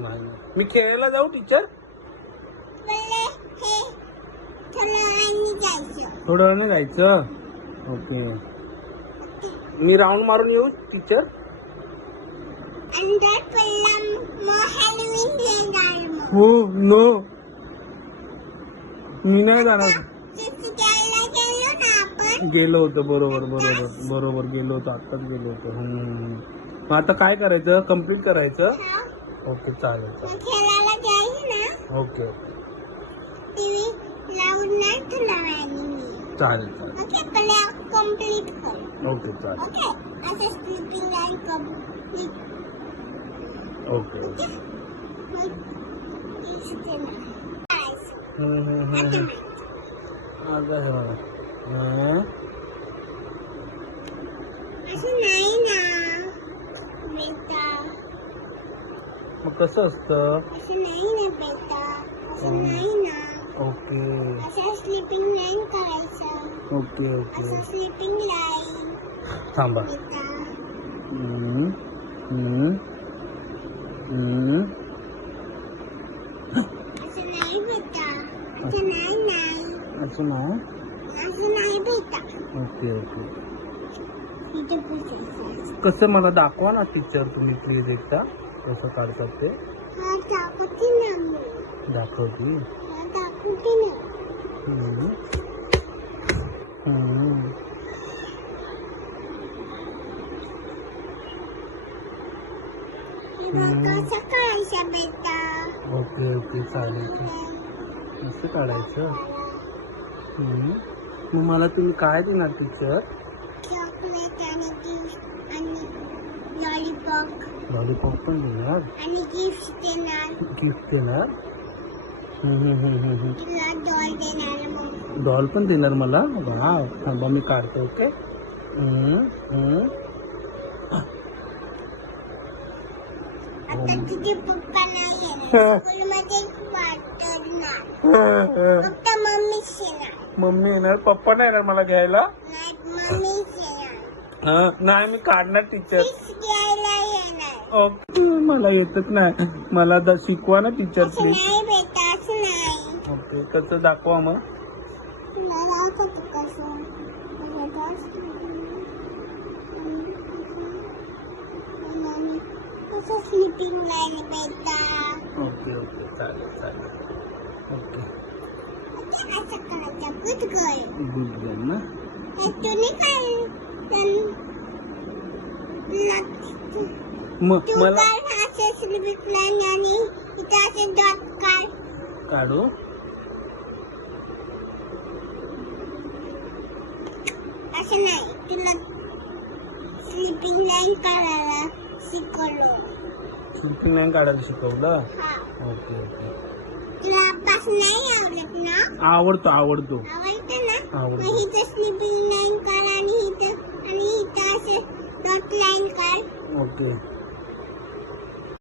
नाही. मी खेळायला जाऊ टीचर? थोडं वेळाने जायचं. ओके. मी राऊंड मारून येऊ टीचर? हो. नो, मी नाही जाणार. गेलो होतो. बरोबर गेलो होतो. आत्ताच गेलो होतो. मग आता काय करायचं? कम्प्लीट करायचं. ओके, चालेल. ओके, चालेल. ओके, चालेल. ओके. मग कसं असतं? ओके. स्लीपिंग लाईन करायचं. ओके. Sleeping line. थांबा. असं नाही बेटा. असं नाही. असं नाही. असं नाही बेटा. ओके. इथे पुसायचं. कसं मला दाखवा ना टीचर, तुम्ही प्लीज एकदा कसं काढतात ते. हा दाखवते ना मी. दाखवती. दाखवते ना. कसं करायचं बेटा? ओके, चालेल. कसं काढायचं? मग मला तुम्ही काय देणार टीचर? चॉकलेट आणि गिफ्ट आणि लॉलीपॉप. लॉलीपॉप पण देणार? आणि गिफ्ट देणार. तुला डॉल देणार मग. डॉल पण देणार मला? वाव. थांबा मी काढतो. ओके. आता तुझे पप्पा नाही येणार. स्कूलमध्ये वाटणार. फक्त मम्मीच येणार. मम्मी येणार? पप्पा नाही येणार मला घ्यायला? नाही, मम्मीच येणार. नाही, मी काढणार टीचर. घ्यायला येणार. ओके. मला येतच नाही. मला शिकवा ना टीचर असं प्लीज. नाही बेटा, असं नाही. ओके. कसं दाखवा मग? तुला दाखवतो कसं. कसं स्लीपिंग लाईन बेटा. ओके. चालेल. ओके. असं करायचं. Good girl. गुड गर्ल ना? तुम्ही काय तू मला काय असे स्लीपिंग लाईन आणि इथं असे डॉट काढू. असं नाही. तुला स्लीपिंग लाईन काढायला शिकवलं. स्लीपिंग लाईन काढायला शिकवलं? हा. ओके. तुला अभ्यास नाही आवडत ना? आवडतो. आवडतं ना? आवडतो. मग इथं स्लीपिंग लाईन काढ आणि इथं असे डॉट लाईन काढ. ओके.